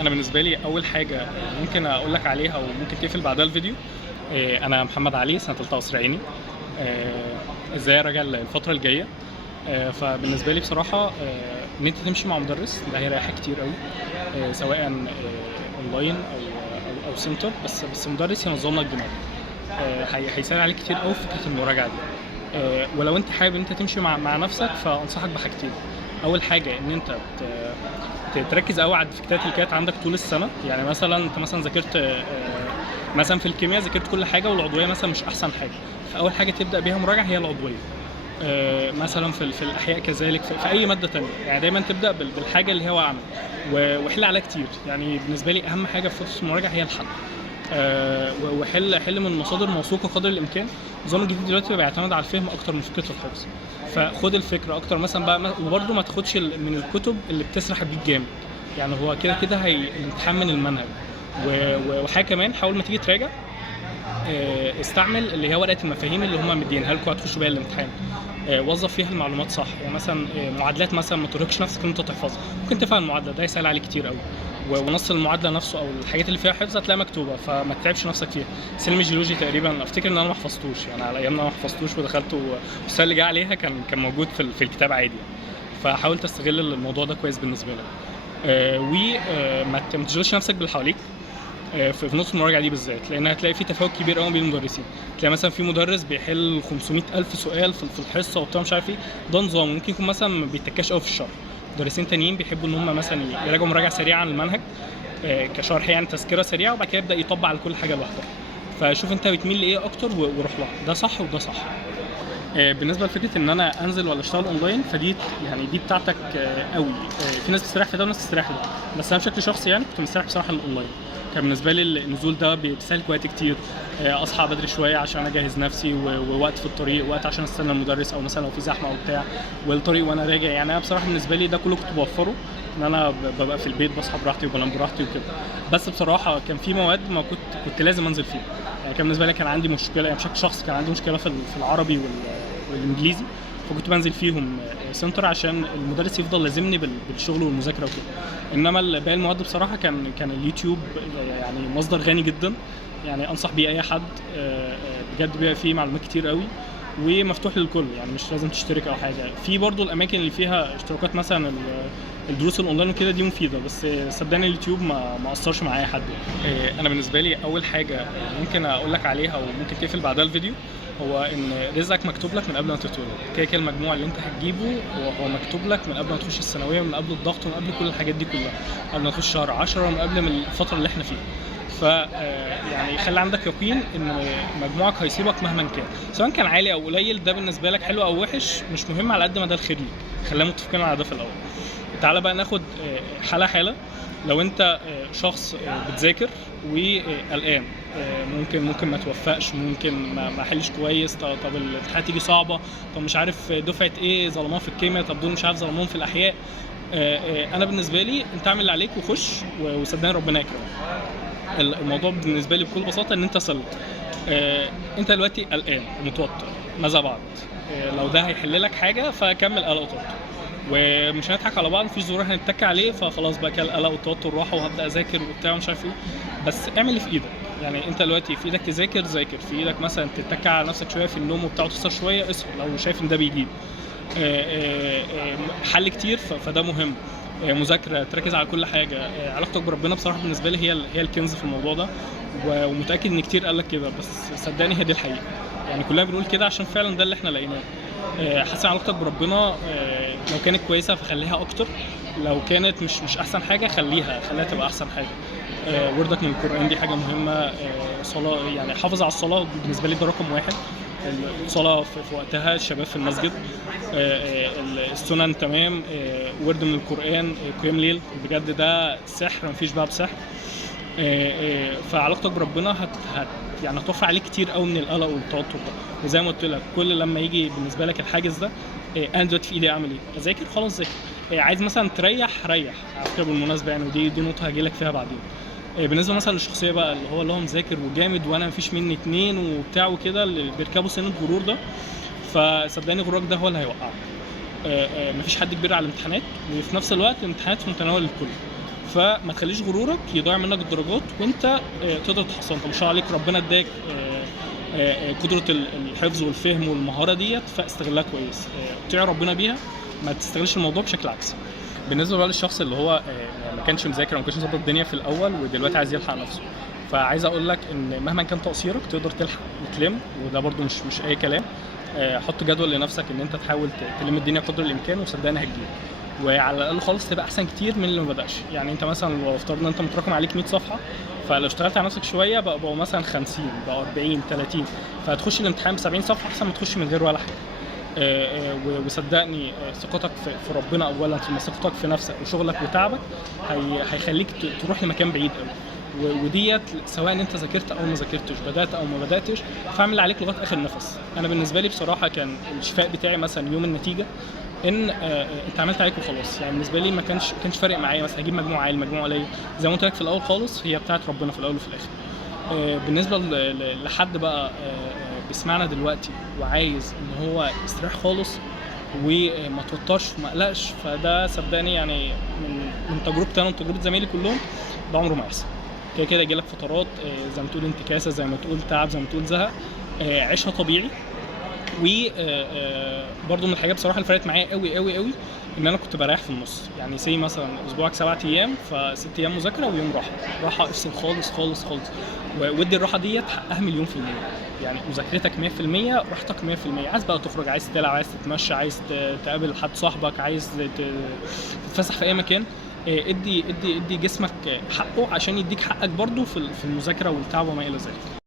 انا بالنسبه لي اول حاجه ممكن اقول لك عليها وممكن تقفل بعدها الفيديو. انا محمد علي، سنه ثالثه قصر عيني. ازاي اراجع الفتره الجايه؟ فبالنسبه لي بصراحه ان انت تمشي مع مدرس ده هيريحك كتير قوي، سواء اونلاين او سنتر، بس مدرس ينظم لك دماغك. هيسهل عليك كتير قوي فكره المراجعه دي. ولو انت حابب انت تمشي مع نفسك فانصحك بحاجتين. اول حاجه ان انت تركز قوي على الديفكتات اللي كانت عندك طول السنه. يعني مثلا انت مثلا ذاكرت مثلا في الكيمياء ذاكرت كل حاجه والعضويه مثلا مش احسن حاجه، فاول حاجه تبدا بيها مراجعه هي العضويه. مثلا في الاحياء كذلك، في اي ماده تانية، يعني دايما تبدا بالحاجه اللي هي واقعه وحل عليها كتير. يعني بالنسبه لي اهم حاجه في فتره المراجعه هي الحل. وحل من مصادر موثوقه قدر الامكان. النظام الجديد دلوقتي بيعتمد على الفهم اكتر من فكره الحفظ، فخد الفكره اكتر مثلا بقى. وبرده ما تاخدش من الكتب اللي بتسرح بيك جامد، يعني هو كده هيتحمل من المنهج. وحاجه كمان، حاول ما تيجي تراجع استعمل اللي هي ورقه المفاهيم اللي هم مدينها لكم هتخشوا بيها الامتحان. وظف فيها المعلومات صح. يعني مثلا معادلات مثلا ما ترهقش نفسك ان انت تحفظها، ممكن تفهم المعادله، ده يسهل عليك كتير قوي. ونص المعادله نفسه او الحاجات اللي فيها حفظ هتلاقيها مكتوبه، فما تتعبش نفسك فيها. سلم الجيولوجي تقريبا افتكر ان انا ما حفظتوش، يعني على ايامنا ما حفظتوش ودخلته، والسؤال اللي جه عليها كان موجود في الكتاب عادي يعني. فحاول تستغل الموضوع ده كويس بالنسبه لك. وما تشغلش نفسك باللي حواليك في نص المراجعه دي بالذات، لان هتلاقي في تفاوت كبير قوي بين المدرسين. تلاقي مثلا في مدرس بيحل 500,000 سؤال في الحصه وبتاع مش عارف ايه، ده نظام ممكن يكون مثلا ما بيتكاش قوي في الشرح. مدرسين تانيين بيحبوا ان هم مثلا يراجعوا مراجعه سريعه عن المنهج كشرح، يعني تذكره سريعه، وبعد كده يبدا يطبق على كل حاجه لوحدها. فشوف انت بتميل لايه اكتر وروح لها، ده صح وده صح. بالنسبه لفكره ان انا انزل ولا اشتغل اونلاين، فدي يعني دي بتاعتك قوي. في ناس بتستريح في ده وناس بتستريح في ده، بس انا بشكل شخصي يعني كنت مستريح بصراحه الاونلاين. كان بالنسبه لي النزول ده بيستهلك وقت كتير، اصحى بدري شويه عشان اجهز نفسي، ووقت في الطريق، وقت عشان استنى المدرس، او مثلا لو في زحمه او بتاع، والطريق وانا راجع. يعني انا بصراحه بالنسبه لي ده كله كنت بوفره، ان انا ببقى في البيت بصحى براحتي وبنام براحتي وكده. بس بصراحه كان في مواد ما كنت لازم انزل فيها. يعني كان بالنسبه لي كان عندي مشكله، يعني بشكل شخصي كان عندي مشكله في العربي والانجليزي، فكنت بنزل فيهم سنتر عشان المدرس يفضل لازمني بالشغل والمذاكره وكده. انما باقي المواد بصراحه كان اليوتيوب يعني مصدر غني جدا، يعني انصح بيه اي حد. بجد بيبقى فيه معلومات كتير قوي ومفتوح للكل، يعني مش لازم تشترك او حاجه. في برضو الاماكن اللي فيها اشتراكات مثلا الدروس الاونلاين وكده دي مفيده، بس صدقني اليوتيوب ما اثرش مع اي حد. انا بالنسبه لي اول حاجه ممكن اقول لك عليها وممكن تقفل بعدها الفيديو، هو ان رزقك مكتوب لك من قبل ما تتولد. كده المجموع اللي انت هتجيبه هو مكتوب لك من قبل ما تخش الثانويه، من قبل الضغط، ومن قبل كل الحاجات دي كلها، قبل ما تخش شهر 10، ومن قبل من الفتره اللي احنا فيها. ف يعني خلي عندك يقين ان مجموعك هيصيبك مهما كان، سواء كان عالي او قليل. ده بالنسبه لك حلو او وحش مش مهم، على قد ما ده الخير ليك. خلينا متفقين على ده في الاول. تعالى بقى ناخد حاله. لو انت شخص بتذاكر وقلقان، ممكن ما توفقش، ممكن ما حلش كويس، طب الامتحانات تيجي صعبه، طب مش عارف دفعه ايه ظلموها في الكيمياء، طب دول مش عارف ظلموهم في الاحياء. انا بالنسبه لي انت اعمل اللي عليك وخش، وصدقني ربنا يكرمك. الموضوع بالنسبه لي بكل بساطه ان انت سلم. انت دلوقتي قلقان ومتوتر، ماذا بعد؟ لو ده هيحل لك حاجه فكمل قلق وتوتر، ومش هنضحك على بعض، في زرار هنتك عليه، فخلاص بقى كده القلق والتوتر راحوا وهبدا اذاكر وبتاع ومش عارف ايه. بس اعمل اللي في ايدك. يعني انت دلوقتي في ايدك تذاكر، في ايدك مثلا تتك على نفسك شويه في النوم وبتاع وتسهر شويه، اسهر لو شايف ان ده بيجيب حل كتير، فده مهم. مذاكره، تركز على كل حاجه. علاقتك بربنا بصراحه بالنسبه لي هي الكنز في الموضوع ده، ومتاكد ان كتير قال لك كده، بس صدقني هي دي الحقيقه. يعني كلنا بنقول كده عشان فعلا ده اللي احنا لقيناه. حسن علاقتك بربنا، لو كانت كويسه فخليها اكتر، لو كانت مش احسن حاجه خليها تبقى احسن حاجه. وردك من القران دي حاجه مهمه. صلاه، يعني حافظ على الصلاه، بالنسبه لي ده رقم واحد. الصلاه في وقتها، الشباب في المسجد، السنن تمام، ورد من القران، قيام ليل، بجد ده سحر مفيش بقى بسحر. فعلاقتك بربنا يعني هتوفر عليك كتير قوي من القلق والتوتر ده. وزي ما قلت لك، كل لما يجي بالنسبه لك الحاجز ده، انا دلوقتي في ايدي اعمل ايه؟ اذاكر، خلاص ذاكر. عايز مثلا تريح، ريح على فكره بالمناسبه، يعني ودي نقطه هجي لك فيها بعدين. بالنسبه مثلا للشخصيه بقى اللي هو مذاكر وجامد وانا مفيش مني اتنين وبتاع وكده، اللي بيركبوا سن الغرور ده، فصدقني غرورك ده هو اللي هيوقعك. مفيش حد كبير على الامتحانات، وفي نفس الوقت الامتحانات في متناول الكل، فما تخليش غرورك يضيع منك الدرجات وانت تقدر تحصلها. انت ما شاء الله عليك ربنا اداك قدره الحفظ والفهم والمهاره ديت، فاستغلها كويس، طيع ربنا بيها، ما تستغلش الموضوع بشكل عكسي. بالنسبه بقى للشخص اللي هو ما كانش مذاكر وما كانش مظبط الدنيا في الاول ودلوقتي عايز يلحق نفسه، فعايز اقول لك ان مهما كان تقصيرك تقدر تلحق وتلم، وده برده مش اي كلام. حط جدول لنفسك ان انت تحاول تلم الدنيا قدر الامكان، وصدقني هتجيب، وعلى الاقل خالص تبقى احسن كتير من اللي ما بداش. يعني انت مثلا لو افترضنا انت متراكم عليك 100 صفحه، فلو اشتغلت على نفسك شويه بقوا مثلا 50، بقوا 40، 30، فهتخش الامتحان ب 70 صفحه احسن ما تخش من غير ولا حاجه. وصدقني ثقتك في ربنا اولا، ثم ثقتك في نفسك وشغلك وتعبك هيخليك تروح لمكان بعيد قوي. وديت سواء انت ذاكرت او ما ذاكرتش، بدات او ما بداتش، فاعمل اللي عليك لغايه اخر نفس. انا بالنسبه لي بصراحه كان الشفاء بتاعي مثلا يوم النتيجه، ان انت عملت عليك وخلاص. يعني بالنسبه لي ما كانش فارق معايا مثلا هجيب مجموع عالي مجموع قليل، زي ما قلت لك في الاول خالص هي بتاعت ربنا في الاول وفي الاخر. بالنسبه لحد بقى بيسمعنا دلوقتي وعايز ان هو يستريح خالص وما توترش وما قلقش، فده صدقني يعني من تجربتي انا وتجربه زمايلي كلهم، ده عمره ما يحصل. كده كده يجيلك فترات زي ما تقول انتكاسه، زي ما تقول تعب، زي ما تقول زهق، عيشها طبيعي. وبرضه من الحاجات بصراحه اللي فرقت معايا قوي قوي قوي ان انا كنت بريح في النص. يعني سي مثلا اسبوعك 7 ايام، ف6 ايام مذاكره ويوم راحه افصل خالص خالص خالص، ودي الراحه ديت حقها مليون في المية. يعني مذاكرتك 100%، راحتك 100%. عايز بقى تخرج، عايز تلعب، عايز تتمشى، عايز تقابل حد صاحبك، عايز تتفسح في اي مكان، ادي جسمك حقه عشان يديك حقك برضه في المذاكره والتعب وما الى ذلك.